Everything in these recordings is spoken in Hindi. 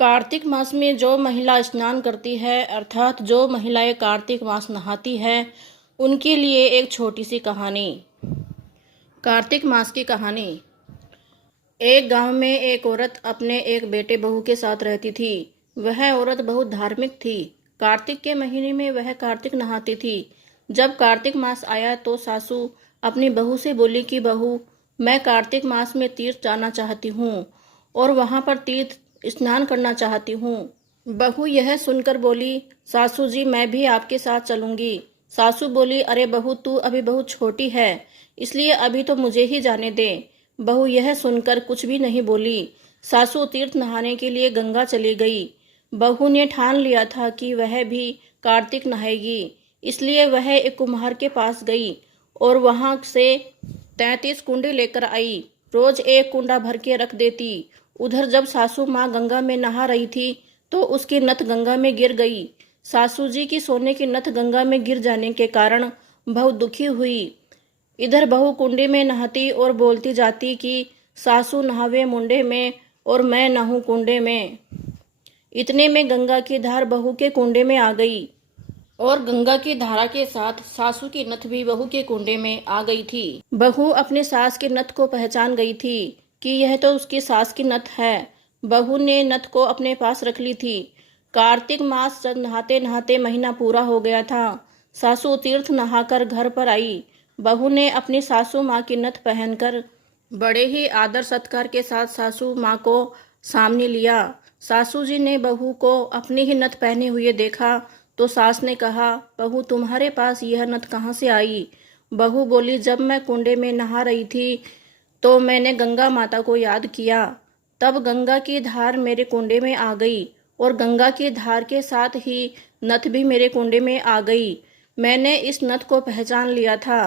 कार्तिक मास में जो महिला स्नान करती है अर्थात जो महिलाएं कार्तिक मास नहाती है उनके लिए एक छोटी सी कहानी। कार्तिक मास की कहानी। एक गांव में एक औरत अपने एक बेटे बहू के साथ रहती थी। वह औरत बहुत धार्मिक थी। कार्तिक के महीने में वह कार्तिक नहाती थी। जब कार्तिक मास आया तो सासू अपनी बहू से बोली कि बहू, मैं कार्तिक मास में तीर्थ जाना चाहती हूँ और वहां पर तीर्थ स्नान करना चाहती हूँ। बहू यह सुनकर बोली, सासू जी मैं भी आपके साथ चलूंगी। सासू बोली, अरे बहू तू अभी बहुत छोटी है, इसलिए अभी तो मुझे ही जाने दे। बहू यह सुनकर कुछ भी नहीं बोली। सासू तीर्थ नहाने के लिए गंगा चली गई। बहू ने ठान लिया था कि वह भी कार्तिक नहाएगी, इसलिए वह एक कुम्हार के पास गई और वहां से 33 कुंडे लेकर आई। रोज एक कुंडा भर के रख देती। उधर जब सासू माँ गंगा में नहा रही थी तो उसकी नथ गंगा में गिर गई। सासू जी की सोने की नथ गंगा में गिर जाने के कारण बहुत दुखी हुई। इधर बहू कुंडे में नहाती और बोलती जाती कि सासू नहावे मुंडे में और मैं नहूं कुंडे में। इतने में गंगा की धार बहू के कुंडे में आ गई और गंगा की धारा के साथ सासू की नथ भी बहू के कुंडे में आ गई थी। बहू अपने सास की नथ को पहचान गई थी कि यह तो उसकी सास की नथ है। बहू ने नथ को अपने पास रख ली थी। कार्तिक मास जब नहाते नहाते महीना पूरा हो गया था। सासू तीर्थ नहाकर घर पर आई। बहू ने अपनी सासू माँ की नथ पहनकर बड़े ही आदर सत्कार के साथ सासू माँ को सामने लिया। सासू जी ने बहू को अपनी ही नथ पहने हुए देखा तो सास ने कहा, बहू तुम्हारे पास यह नथ कहाँ से आई? बहू बोली, जब मैं कुंडे में नहा रही थी तो मैंने गंगा माता को याद किया, तब गंगा की धार मेरे कुंडे में आ गई और गंगा की धार के साथ ही नथ भी मेरे कुंडे में आ गई। मैंने इस नथ को पहचान लिया था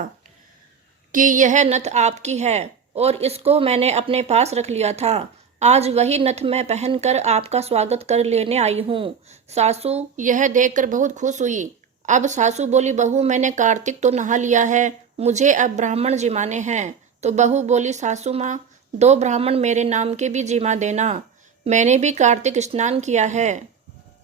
कि यह नथ आपकी है और इसको मैंने अपने पास रख लिया था। आज वही नथ मैं पहनकर आपका स्वागत कर लेने आई हूँ। सासू यह देखकर बहुत खुश हुई। अब सासू बोली, बहू मैंने कार्तिक तो नहा लिया है, मुझे अब ब्राह्मण जिमाने हैं। तो बहू बोली, सासू माँ 2 ब्राह्मण मेरे नाम के भी जिमा देना, मैंने भी कार्तिक स्नान किया है।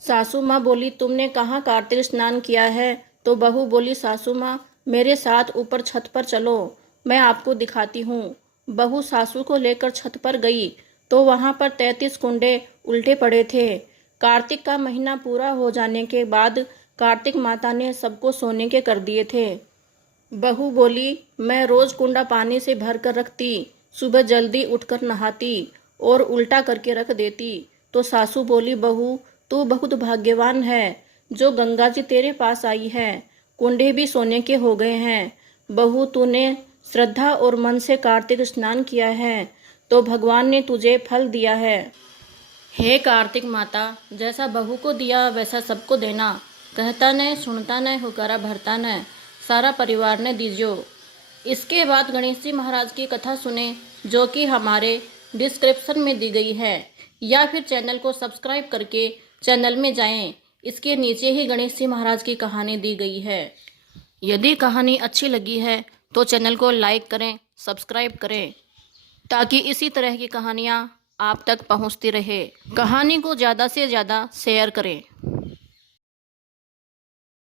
सासू माँ बोली, तुमने कहाँ कार्तिक स्नान किया है? तो बहू बोली, सासू माँ मेरे साथ ऊपर छत पर चलो, मैं आपको दिखाती हूँ। बहू सासू को लेकर छत पर गई तो वहां पर 33 कुंडे उल्टे पड़े थे। कार्तिक का महीना पूरा हो जाने के बाद कार्तिक माता ने सबको सोने के कर दिए थे। बहू बोली, मैं रोज कुंडा पानी से भर कर रखती, सुबह जल्दी उठकर नहाती और उल्टा करके रख देती। तो सासू बोली, बहू तू बहुत भाग्यवान है जो गंगा जी तेरे पास आई है, कुंडे भी सोने के हो गए हैं। बहू तूने श्रद्धा और मन से कार्तिक स्नान किया है तो भगवान ने तुझे फल दिया है। हे कार्तिक माता, जैसा बहू को दिया वैसा सबको देना। कहता न सुनता न हुकारा भरता न, सारा परिवार ने दीजियो। इसके बाद गणेश जी महाराज की कथा सुने जो कि हमारे डिस्क्रिप्शन में दी गई है, या फिर चैनल को सब्सक्राइब करके चैनल में जाएं। इसके नीचे ही गणेश जी महाराज की कहानी दी गई है। यदि कहानी अच्छी लगी है तो चैनल को लाइक करें, सब्सक्राइब करें ताकि इसी तरह की कहानियाँ आप तक पहुँचती रहे। कहानी को ज़्यादा से ज़्यादा शेयर करें।